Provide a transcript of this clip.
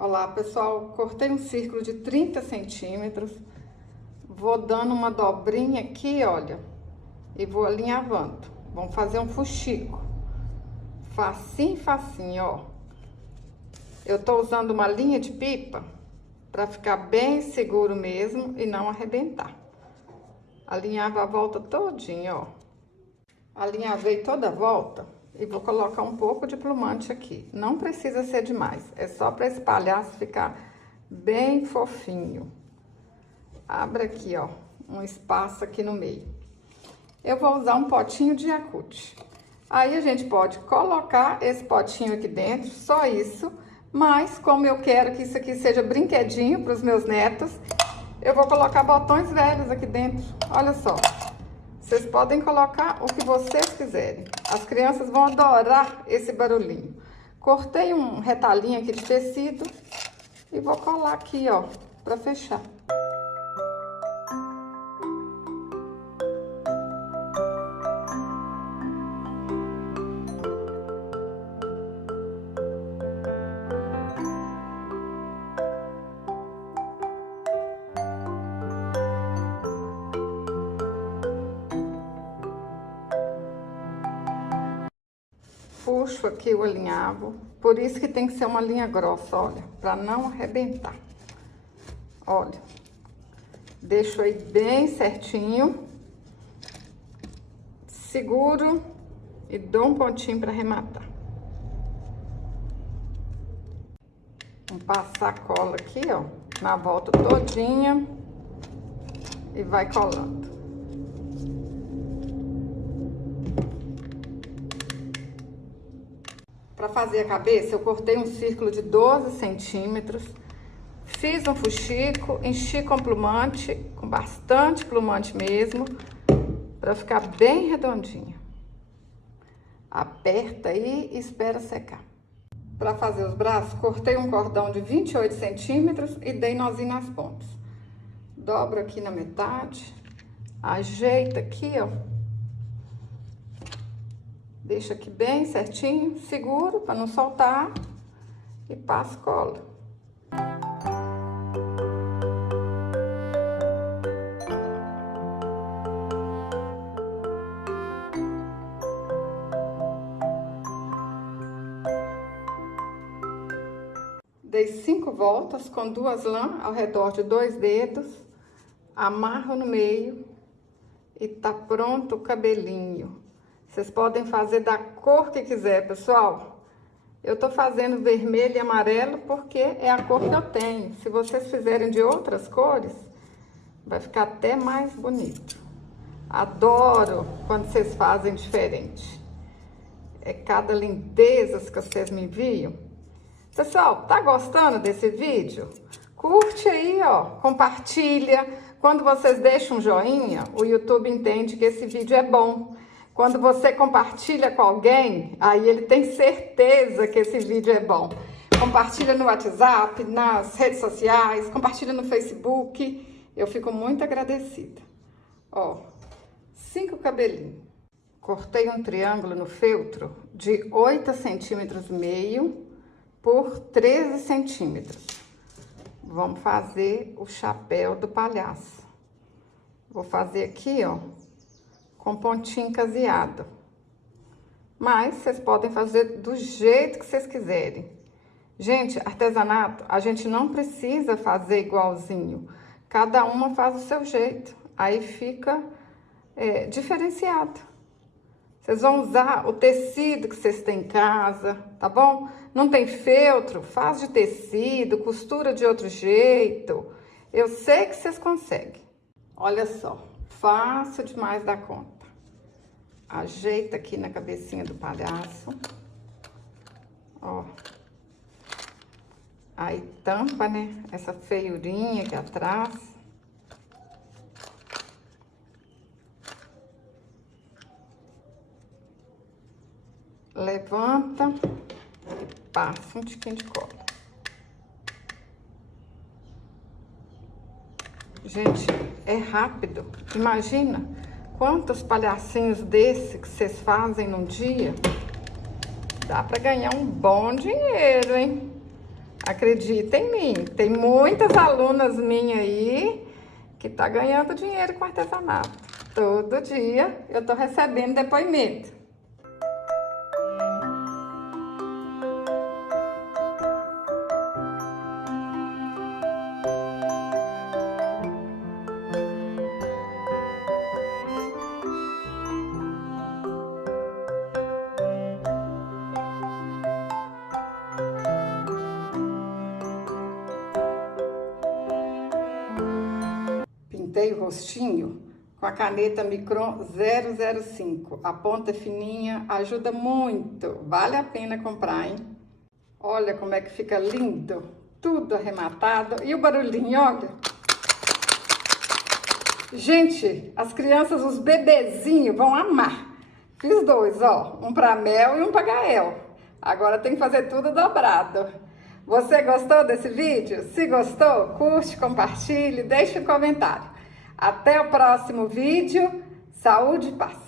Olá, pessoal, cortei um círculo de 30 centímetros, vou dando uma dobrinha aqui, olha, e vou alinhavando. Vamos fazer um fuxico, facinho, facinho, ó. Eu tô usando uma linha de pipa para ficar bem seguro mesmo e não arrebentar. Alinhava a volta todinha, ó. Alinhavei toda a volta e vou colocar um pouco de plumante aqui. Não precisa ser demais, é só para esse palhaço ficar bem fofinho. Abre aqui, ó, um espaço aqui no meio. Eu vou usar um potinho de Yakult. Aí a gente pode colocar esse potinho aqui dentro, só isso. Mas como eu quero que isso aqui seja brinquedinho para os meus netos, eu vou colocar botões velhos aqui dentro. Olha só. Vocês podem colocar o que vocês quiserem. As crianças vão adorar esse barulhinho. Cortei um retalhinho aqui de tecido e vou colar aqui, ó, para fechar. Puxo aqui o alinhavo, por isso que tem que ser uma linha grossa, olha, para não arrebentar. Olha, deixo aí bem certinho, seguro e dou um pontinho para arrematar. Vamos passar a cola aqui, ó, na volta todinha e vai colando. Para fazer a cabeça, eu cortei um círculo de 12 centímetros, fiz um fuxico, enchi com plumante, com bastante plumante mesmo, para ficar bem redondinho. Aperta aí e espera secar. Para fazer os braços, cortei um cordão de 28 centímetros e dei nozinho nas pontas. Dobro aqui na metade, ajeita aqui, ó. Deixa aqui bem certinho, seguro para não soltar e passo cola. Dei 5 voltas com 2 lãs ao redor de 2 dedos, amarro no meio e tá pronto o cabelinho. Vocês podem fazer da cor que quiser, pessoal. Eu tô fazendo vermelho e amarelo porque é a cor que eu tenho. Se vocês fizerem de outras cores, vai ficar até mais bonito. Adoro quando vocês fazem diferente. É cada lindeza que vocês me enviam. Pessoal, tá gostando desse vídeo? Curte aí, ó, compartilha. Quando vocês deixam um joinha, o YouTube entende que esse vídeo é bom. Quando você compartilha com alguém, aí ele tem certeza que esse vídeo é bom. Compartilha no WhatsApp, nas redes sociais, compartilha no Facebook. Eu fico muito agradecida. Ó, 5 cabelinhos. Cortei um triângulo no feltro de 8 centímetros e meio por 13 centímetros. Vamos fazer o chapéu do palhaço. Vou fazer aqui, ó, com pontinho caseado. Mas vocês podem fazer do jeito que vocês quiserem. Gente, artesanato, a gente não precisa fazer igualzinho. Cada uma faz o seu jeito. Aí fica diferenciado. Vocês vão usar o tecido que vocês têm em casa, tá bom? Não tem feltro? Faz de tecido, costura de outro jeito. Eu sei que vocês conseguem. Olha só, fácil demais da conta. Ajeita aqui na cabecinha do palhaço. Ó. Aí tampa, né? Essa feiurinha aqui atrás. Levanta e passa um tiquinho de cola. Gente, é rápido. Imagina quantos palhacinhos desse que vocês fazem num dia. Dá pra ganhar um bom dinheiro, hein? Acredita em mim, tem muitas alunas minhas aí que tá ganhando dinheiro com artesanato. Todo dia eu tô recebendo depoimento. Pintei o rostinho com a caneta Micron 005. A ponta fininha, ajuda muito. Vale a pena comprar, hein? Olha como é que fica lindo. Tudo arrematado. E o barulhinho, olha. Gente, as crianças, os bebezinhos vão amar. Fiz dois, ó. Um pra Mel e um pra Gael. Agora tem que fazer tudo dobrado. Você gostou desse vídeo? Se gostou, curte, compartilhe, deixe um comentário. Até o próximo vídeo. Saúde e paz!